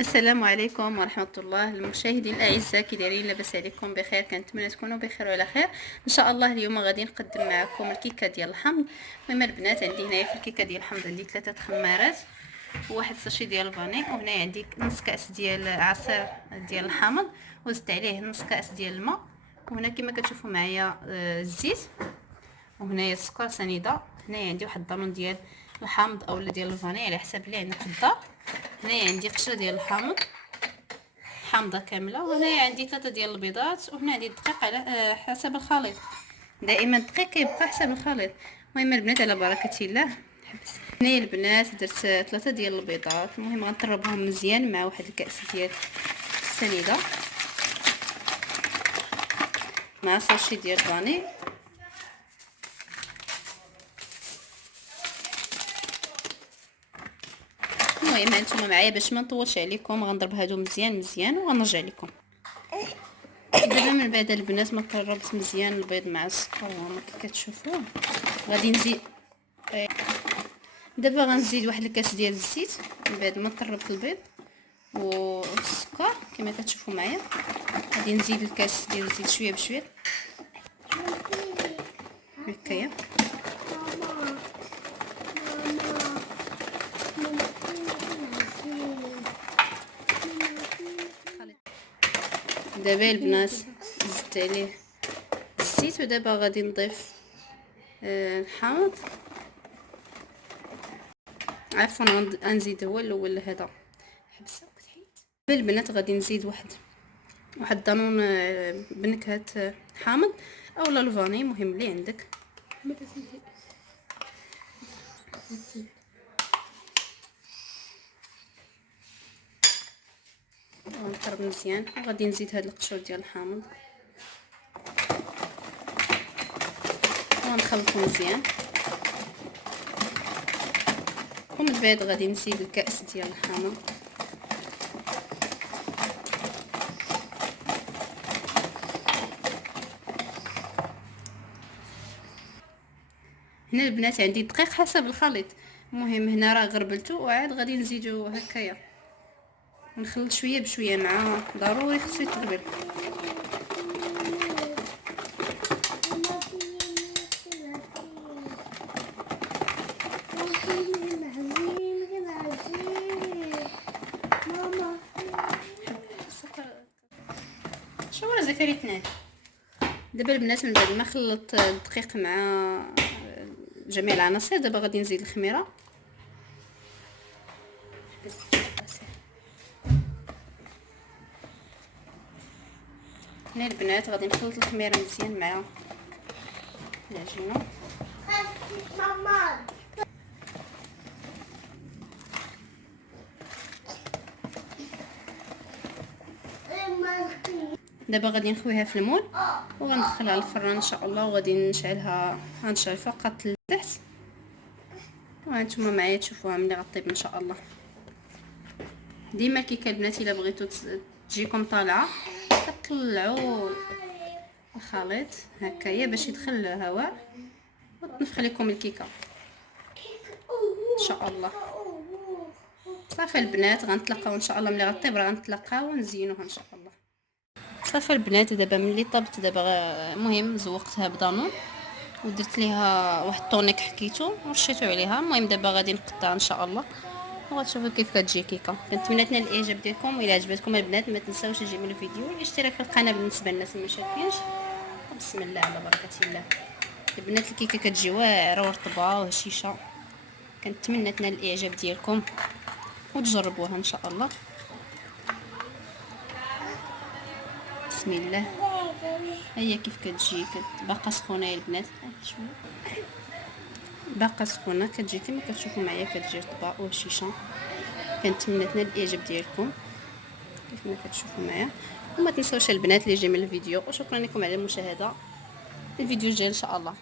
السلام عليكم ورحمة الله. المشاهدين الأعزاء، كي دايرين؟ لاباس عليكم؟ بخير؟ كنتمنى تكونوا بخير وعلى خير ان شاء الله. اليوم غادي نقدم معكم الكيكه ديال الحمض. المهم البنات، عندي هنايا في الكيكه ديال الحمض عندي 3 خمارات وواحد ساشي ديال الفاني، وهنا عندي نص كاس ديال عصير ديال الحامض، وزدت عليه نص كاس ديال الماء، وهنا كما كتشوفوا معايا الزيت، وهنايا السكر سنيده. هنايا عندي واحد الضمن ديال الحامض اولا ديال الفاني على حسب اللي عندك في الدار. هنايا عندي قشره ديال الحامض حامضه كامله، وهنايا عندي 3 ديال البيضات، وهنا عندي الدقيق على حسب الخليط. دائما الدقيق كيبقى حسب الخليط. المهم البنات على بركه الله. هنايا البنات درت 3 ديال البيضات. المهم غنطربهم مزيان مع واحد الكاس ديال السنيده مع ساشي ديال فاني. المهم هانتوما معايا باش ما نطولش عليكم، غنضرب هادو مزيان مزيان وغنرجع لكم. دابا من بعد البنات ما طربت مزيان البيض مع السكر هما كي كتشوفوا، غادي نزيد دابا غنزيد واحد الكاس ديال الزيت من بعد ما طربت البيض والسكر كما كتشوفوا معايا. غادي نزيد الكاس ديال الزيت شويه بشويه هكايا. دابا البنات زدت عليه الزيت، ودابا غادي نضيف الحامض. عفوا غنزيد هو الاول هذا حبسه وكتحيد. دابا البنات غادي نزيد واحد دانون بنكهه حامض اولا الفاني، مهم اللي عندك. غنقرب مزيان، وغادي نزيد هاد القشور ديال الحامض ونخلطو مزيان، ومن بعد غادي نزيد الكاس ديال الحامض. هنا البنات عندي دقيق حسب الخليط. المهم هنا راه غربلته وعاد غادي نزيدو هكايا، نخلط شويه بشويه مع ضروري خصو يتقبل. شو راه زكريتنا. دابا البنات من بعد ما خلطت الدقيق مع جميع العناصر، دابا غادي نزيد الخميره. هنا البنات غادي نخلط الخميره مزيان مع العجينه. دابا غادي نخويها في المول وغندخلها للفران ان شاء الله، وغادي نشعلها، غنشعل فقط لتحت، وهانتوما معايا تشوفوها ملي غطيب ان شاء الله. ديما كيكه البنات الا بغيتو تجيكم طالعه كطلعوا الخليط هكايا باش يدخل الهواء وتنفخ لكم الكيكه ان شاء الله. صافي البنات، غنتلاقاو ان شاء الله ملي غطيب، راه غنتلاقاو ونزينوها ان شاء الله. صافي البنات، دابا ملي طبت دابا المهم زوقتها بدانون ودرت ليها واحد الطونيك حكيتو ورشيتو عليها. المهم دابا غادي نقطعها ان شاء الله وغتشوفوا كيف كتجي كيكه. كنتمنى تنال الاعجاب ديالكم، والى عجبتكم البنات ما تنساوش تجيبوا الفيديو والاشتراك في القناه بالنسبه للناس اللي ما شاركينش. بسم الله على بركه الله. البنات الكيكه كتجي واعره ورطبه وهشيشه. كنتمنى تنال الاعجاب ديالكم وتجربوها ان شاء الله. بسم الله. هيا كيف كتجي باقا سخونه يا البنات، باقا سخونه كتجي كما كتشوفوا معايا، كتجي رطبه وهشيشه. كنتمنى تنال الاعجاب ديالكم كيف ما كتشوفوا معايا، وما تنساوش البنات اللي جا من الفيديو. وشكرا لكم على المشاهده. الفيديو الجاي ان شاء الله.